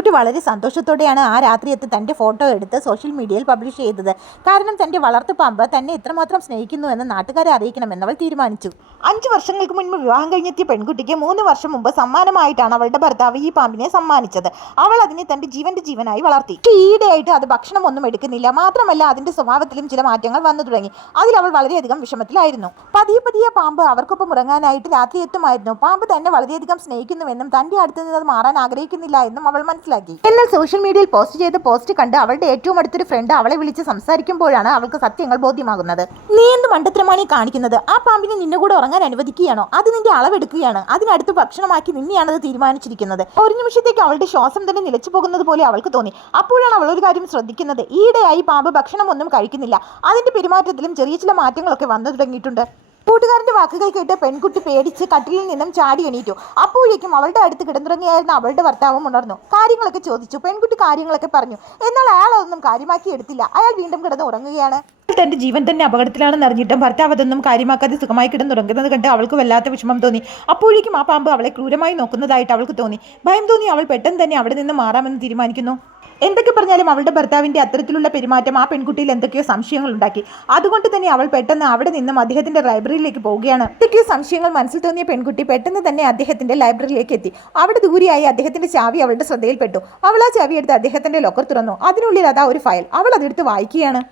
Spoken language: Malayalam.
പെൺകുട്ടി വളരെ സന്തോഷത്തോടെയാണ് ആ രാത്രിയത്ത് തൻ്റെ ഫോട്ടോ എടുത്ത് സോഷ്യൽ മീഡിയയിൽ പബ്ലിഷ് ചെയ്തത്. കാരണം തൻ്റെ വളർത്തുപാമ്പ് തന്നെ ഇത്രമാത്രം സ്നേഹിക്കുന്നു എന്ന് നാട്ടുകാരെ അറിയിക്കണമെന്ന് അവൾ തീരുമാനിച്ചു. 5 വർഷങ്ങൾക്ക് മുൻപ് വിവാഹം കഴിഞ്ഞെത്തിയ പെൺകുട്ടിക്ക് 3 വർഷം മുമ്പ് സമ്മാനമായിട്ടാണ് അവളുടെ ഭർത്താവ് ഈ പാമ്പിനെ സമ്മാനിച്ചത്. അവൾ അതിനെ തൻ്റെ ജീവനായി വളർത്തി. ഈയിടെയായിട്ട് അത് ഭക്ഷണമൊന്നും എടുക്കുന്നില്ല. മാത്രമല്ല അതിൻ്റെ സ്വഭാവത്തിലും ചില മാറ്റങ്ങൾ വന്നു തുടങ്ങി. അതിൽ അവൾ വളരെയധികം വിഷമത്തിലായിരുന്നു. പതിയെ പാമ്പ് അവർക്കൊപ്പം ഉറങ്ങാനായിട്ട് രാത്രി എത്തുമായിരുന്നു. പാമ്പ് തന്നെ വളരെയധികം സ്നേഹിക്കുന്നുവെന്നും തൻ്റെ അടുത്ത് നിന്ന് മാറാൻ ആഗ്രഹിക്കുന്നില്ല എന്നും അവൾ മനസ്സിലാക്കി. എന്നാൽ സോഷ്യൽ മീഡിയയിൽ പോസ്റ്റ് ചെയ്ത പോസ്റ്റ് കണ്ട് അവളുടെ ഏറ്റവും അടുത്തൊരു ഫ്രണ്ട് അവളെ വിളിച്ച് സംസാരിക്കുമ്പോഴാണ് അവൾക്ക് സത്യങ്ങൾ ബോധ്യമാകുന്നത്. നീ എന്ത് മണ്ടത്തരമാണ് കാണിക്കുന്നത്? ആ പാമ്പിനെ നിന്നെ കൂടെ ഉറങ്ങാൻ അനുവദിക്കുകയാണോ? അത് നിന്റെ അളവെടുക്കുകയാണ്. അതിനടുത്ത് ഭക്ഷണമാക്കി നിന്നെയാണത് തീരുമാനിച്ചിരിക്കുന്നത്. ഒരു നിമിഷത്തേക്ക് അവളുടെ ശ്വാസം തന്നെ നിലച്ചു പോകുന്നത് പോലെ അവൾക്ക് തോന്നി. അപ്പോഴാണ് അവൾ ഒരു കാര്യം ശ്രദ്ധിക്കുന്നത്. ഈയിടെയായി പാമ്പ് ഭക്ഷണമൊന്നും കഴിക്കുന്നില്ല. അതിന്റെ പെരുമാറ്റത്തിലും ചെറിയ ചില മാറ്റങ്ങളൊക്കെ വന്നു തുടങ്ങിയിട്ടുണ്ട്. കൂട്ടുകാരന്റെ വാക്കുകൾ കേട്ട് പെൺകുട്ടി പേടിച്ച് കട്ടിലിൽ നിന്നും ചാടി എണീറ്റു. അപ്പോഴേക്കും അവളുടെ അടുത്ത് കിടന്നുറങ്ങിയായിരുന്ന അവളുടെ ഭർത്താവും ഉണർന്നു. കാര്യങ്ങളൊക്കെ ചോദിച്ചു. പെൺകുട്ടി കാര്യങ്ങളൊക്കെ പറഞ്ഞു. എന്നാൽ അയാൾ അതൊന്നും കാര്യമാക്കി എടുത്തില്ല. അയാൾ വീണ്ടും കിടന്ന് ഉറങ്ങുകയാണ്. തന്റെ ജീവൻ തന്നെ അപകടത്തിലാണെന്ന് അറിഞ്ഞിട്ടും ഭർത്താവ് അതൊന്നും കാര്യമാക്കാതെ സുഖമായി കിടന്നുറങ്ങുന്നത് കണ്ട് അവൾക്ക് വല്ലാത്ത വിഷമം തോന്നി. അപ്പോഴേക്കും ആ പാമ്പ് അവളെ ക്രൂരമായി നോക്കുന്നതായിട്ട് അവൾക്ക് തോന്നി. ഭയം തോന്നി അവൾ പെട്ടെന്ന് തന്നെ അവിടെ നിന്ന് മാറാമെന്ന് തീരുമാനിക്കുന്നു. എന്തൊക്കെ പറഞ്ഞാലും അവളുടെ ഭർത്താവിന്റെ അത്തരത്തിലുള്ള പെരുമാറ്റം ആ പെൺകുട്ടിയിൽ എന്തൊക്കെയോ സംശയങ്ങൾ ഉണ്ടാക്കി. അതുകൊണ്ട് തന്നെ അവൾ പെട്ടെന്ന് അവിടെ നിന്നും അദ്ദേഹത്തിന്റെ ലൈബ്രറിയിലേക്ക് പോവുകയാണ്. എന്തൊക്കെയോ സംശയങ്ങൾ മനസ്സിൽ തോന്നിയ പെൺകുട്ടി പെട്ടെന്ന് തന്നെ അദ്ദേഹത്തിന്റെ ലൈബ്രറിയിലേക്ക് എത്തി. അവിടെ ദൂരെയായി അദ്ദേഹത്തിന്റെ ചാവി അവളുടെ ശ്രദ്ധയിൽപ്പെട്ടു. അവൾ ആ ചാവി എടുത്ത് അദ്ദേഹത്തിന്റെ ലോക്കർ തുറന്നു. അതിനുള്ളിൽ അതാ ഒരു ഫയൽ. അവൾ അതെടുത്ത് വായിക്കുകയാണ്.